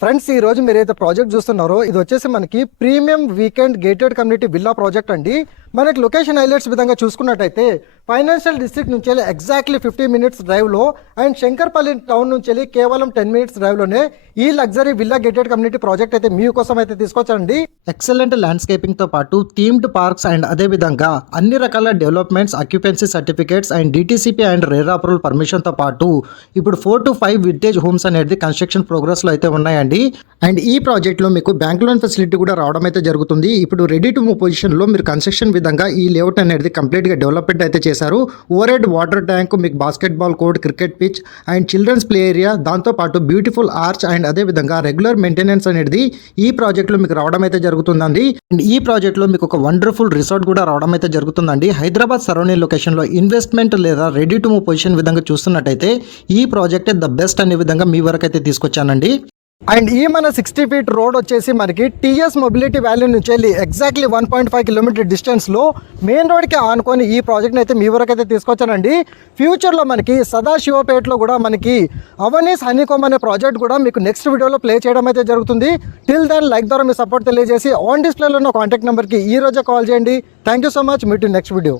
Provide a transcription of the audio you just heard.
Friends, ఈ రోజు మీరు ఏదైతే ప్రాజెక్ట్ చూస్తున్నారో ఇది వచ్చేసి మనకి premium weekend gated community villa project అండి. మనకి లొకేషన్ హైలైట్స్ విధంగా చూసుకున్నట్టయితే ఫైనాన్షియల్ డిస్ట్రిక్ట్ నుంచి వెళ్ళి ఎగ్జాక్ట్లీ 50 మినిట్స్ డ్రైవ్లో అండ్ శంకర్పల్లి టౌన్ నుంచి వెళ్ళి కేవలం 10 మినిట్స్ డ్రైవ్లోనే ఈ luxury villa gated community project అయితే మీకోసం అయితే తీసుకొచ్చండి. ఎక్సలెంట్ ల్యాండ్స్కేపింగ్తో పాటు థీమ్డ్ పార్క్స్ అండ్ అదేవిధంగా అన్ని రకాల developments, occupancy certificates and DTCP and RERA approval పర్మిషన్తో పాటు ఇప్పుడు 4 to 5 వింటేజ్ హోమ్స్ అనేది కన్స్ట్రక్షన్ ప్రోగ్రెస్లో అయితే ఉన్నాయండి. అండ్ ఈ ప్రాజెక్ట్లో మీకు బ్యాంక్ లోన్ ఫెసిలిటీ కూడా రావడం అయితే జరుగుతుంది. ఇప్పుడు రెడీ టు మూవ్ పొజిషన్లో మీరు కన్స్ట్రక్షన్ విధంగా ఈ లేఅవుట్ అనేది కంప్లీట్గా డెవలప్మెంట్ అయితే చేశారు. ఓవర్ హెడ్ వాటర్ ట్యాంక్, మీకు basketball court, cricket pitch and children's play area, దాంతోపాటు బ్యూటిఫుల్ ఆర్చ్ అండ్ అదేవిధంగా రెగ్యులర్ మెయింటెనెన్స్ అనేది ఈ ప్రాజెక్ట్లో మీకు రావడం అయితే జరుగుతుందండి. అండ్ ఈ ప్రాజెక్ట్లో మీకు ఒక వండర్ఫుల్ రిసార్ట్ కూడా రావడం అయితే జరుగుతుందండి. హైదరాబాద్ సరౌండింగ్ లొకేషన్లో ఇన్వెస్ట్మెంట్ లేదా రెడీ టు మూవ్ పొజిషన్ విధంగా చూస్తున్నట్టయితే ఈ ప్రాజెక్ట్ ద బెస్ట్ అనే విధంగా మీ వరకు అయితే తీసుకొచ్చానండి. అండ్ ఈ మన 60 ఫీట్ రోడ్ వచ్చేసి మనకి టీఎస్ మొబిలిటీ వ్యాలీ నుంచి వెళ్ళి ఎగ్జాక్ట్లీ 1.5 కిలోమీటర్ డిస్టెన్స్లో మెయిన్ రోడ్కి ఆనుకొని ఈ ప్రాజెక్ట్ని అయితే మీ వరకు అయితే తీసుకొచ్చానండి. ఫ్యూచర్లో మనకి సదాశివపేటలో కూడా మనకి అవనీస్ హనీకోమ్ అనే ప్రాజెక్ట్ కూడా మీకు నెక్స్ట్ వీడియోలో ప్లే చేయడం అయితే జరుగుతుంది. టిల్ దెన్ లైక్ ద్వారా మీ సపోర్ట్ తెలియజేసి ఆన్ డిస్ప్లేలో ఉన్న కాంటాక్ట్ నెంబర్కి ఈ రోజే కాల్ చేయండి. Thank you so much. Meet next video.